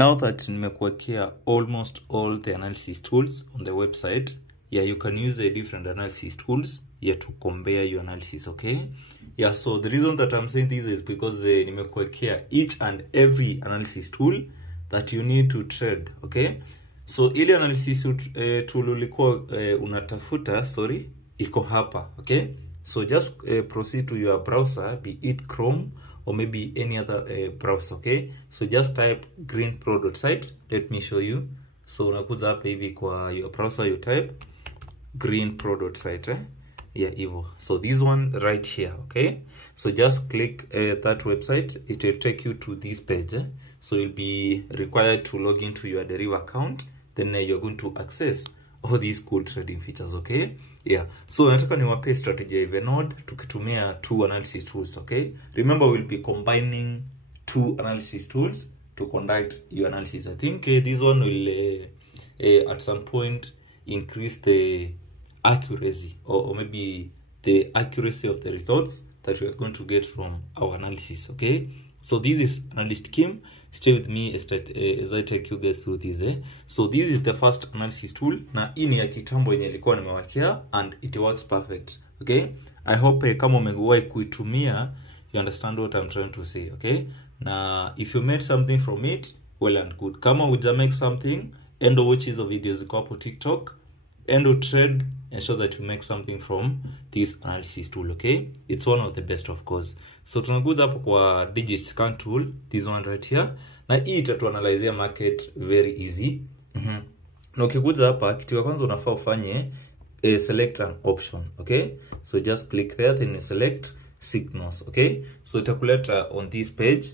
Now that nimekuwekea almost all the analysis tools on the website, yeah, you can use a different analysis tools to compare your analysis, okay? Yeah, so the reason that I'm saying this is because nimekuwekea each and every analysis tool that you need to trade, okay? So ile analysis tool ulikuwa unatafuta, iko hapa, okay? So just proceed to your browser, be it Chrome or maybe any other browser, okay? So just type greenpro.site. Let me show you. So unakuja hapa hivi kwa your browser, you type greenpro.site, yeah, evo. So this one right here, okay? So just click that website. It will take you to this page. So you'll be required to log into your Deriva account. Then you're going to access all these cool trading features, okay? Yeah, so nataka niwape strategy ya Evenode tukitumia two analysis tools, okay? Remember, we'll be combining two analysis tools to conduct your analysis. I think this one will at some point increase the accuracy or maybe the accuracy of the results that we are going to get from our analysis, okay? So this is Analyst Kim. Stay with me as I take you guys through this. So this is the first analysis tool. Na hii ni ya kitambo yenye nilikuwa nimewekea and it works perfect, okay? I hope kama umewahi kuitumia, you understand what I'm trying to say, okay? Na if you made something from it, well and good. Kama uja make something, endo watch hizo videos ziko hapo TikTok, endo trade, ensure that you make something from this analysis tool, okay? It's one of the best, of course. So tunakuja hapo kwa digit scan tool, this one right here. Na hii itatuanalyzea market very easy. Na ukikuja hapa, kitu ya kwanza unafaa ufanye select an option, okay? So just click there, then you select signals, okay? So itakuleta on this page,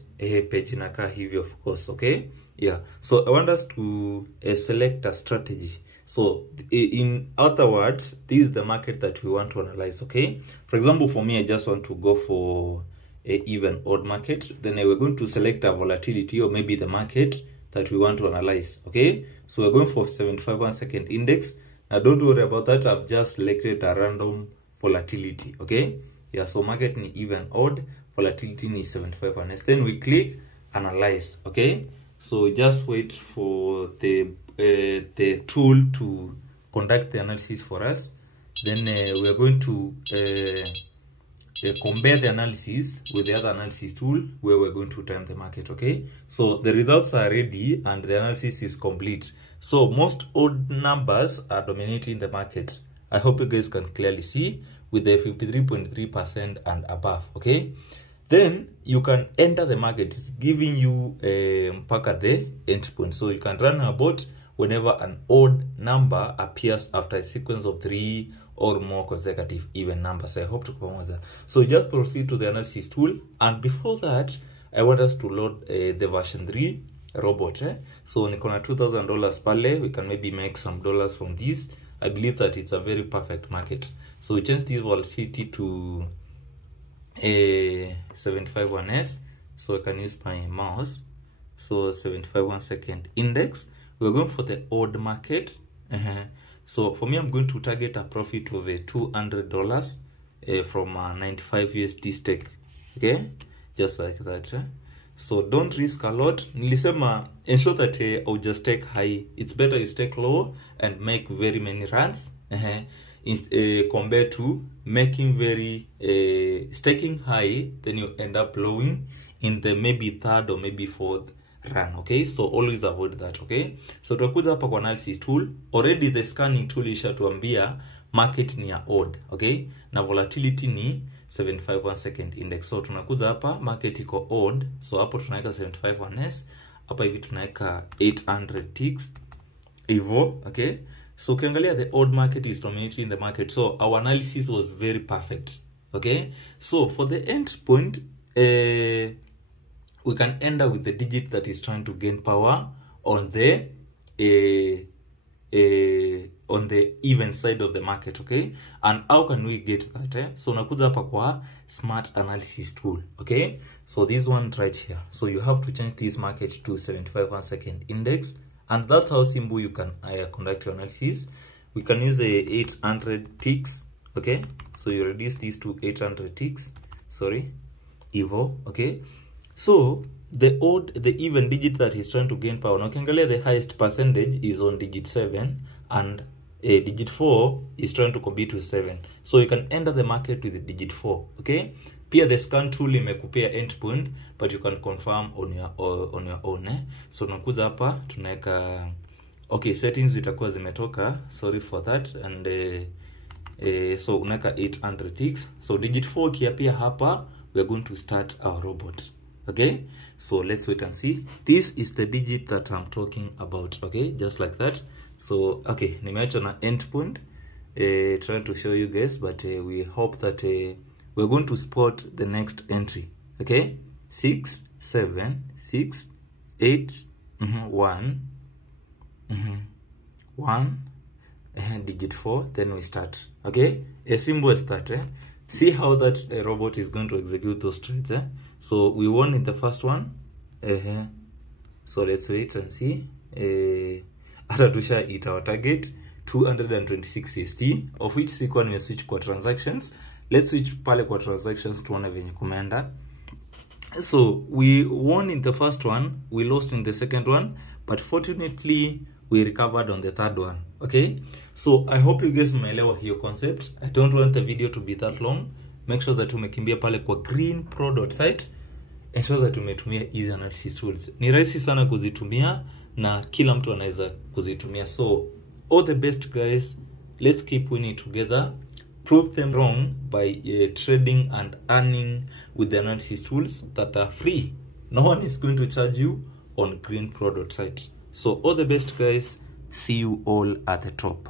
page inakaa hivi, of course, okay? Yeah, so I want us to select a strategy. So in other words, this is the market that we want to analyze, okay? For example, for me, I just want to go for a even odd market. Then we're going to select a volatility or maybe the market that we want to analyze, okay? So we're going for 75 1-second index. Now don't worry about that. I've just selected a random volatility, okay? Yeah, so market ni even odd, volatility ni 75 1s. Then we click analyze, okay? So just wait for the tool to conduct the analysis for us. Then we are going to compare the analysis with the other analysis tool where we're going to time the market, okay? So the results are ready and the analysis is complete. So most odd numbers are dominating the market. I hope you guys can clearly see with the 53.3% and above, okay? Then you can enter the market. It's giving you mpaka the endpoint. So you can run a bot whenever an odd number appears after a sequence of 3 or more consecutive even numbers. I hope to come with that. So just proceed to the analysis tool. And before that, I want us to load the version 3 robot. So nikona $2,000 pale. We can maybe make some dollars from this. I believe that it's a very perfect market. So we change this volatility to 75 1s. So I can use my mouse. So 75 1-second index. We're going for the odd market. So for me, I'm going to target a profit of $200 from 95 USD stake, okay? Just like that. So don't risk a lot. Nilisema ensure that I'll just take high. It's better you stake low and make very many runs compared to making staking high, then you end up lowing in the maybe third or maybe fourth run, okay? So always avoid that, okay? So tutakuja hapa kwa analysis tool. Already the scanning tool ishatuambia market ni ya odd, okay? Na volatility ni 75 1-second index. So tunakuja hapa, market iko odd. So hapo tunaweka 75 1s. Hapa hivi tunaweka 800 ticks. Hivyo, okay? So ukiangalia the odd market is dominating the market. So our analysis was very perfect, okay? So for the end point, we can enter with the digit that is trying to gain power on the even side of the market, okay? And how can we get that? So unakuja hapa kwa smart analysis tool, okay? So this one right here. So you have to change this market to 75 1-second index, and that's how simple you can conduct your analysis. We can use the 800 ticks, okay? So you reduce these to 800 ticks, sorry, Evo, okay? So the odd, the even digit that is trying to gain power. Now ukiangalia the highest percentage is on digit 7 and digit 4 is trying to compete with 7. So you can enter the market with the digit 4, okay? Pia the scan tool imekupea endpoint, but you can confirm on your own. So tunakuja hapa tunaweka okay, settings zitakuwa zimetoka, sorry for that, and so unaweka 800 ticks. So digit 4 kiapia hapa, we are going to start our robot. Okay, so let's wait and see. This is the digit that I'm talking about. Okay, just like that. So okay, nimeacha na endpoint trying to show you guys, but we hope that we're going to spot the next entry. Okay, 6 7 6 8 1 1 digit 4, then we start. Okay, a simple start. See how that robot is going to execute those trades. So we won in the first one. So let's wait and see. Hata tusha hit our target 226 USD, of which sikuwa nime switch kwa transactions. Let's switch pale kwa transactions tuone venye kumeenda. So we won in the first one, we lost in the second one, but fortunately we recovered on the third one. Okay, so I hope you guys umeelewa hiyo concept. I don't want the video to be that long. Make sure that umekimbia pale kwa greenpro.site. Ensure that umetumia easy analysis tools. Ni rahisi sana kuzitumia na kila mtu anaweza kuzitumia. So all the best guys, let's keep winning together. Prove them wrong by trading and earning with the analysis tools that are free. No one is going to charge you on greenpro.site. So all the best guys, see you all at the top.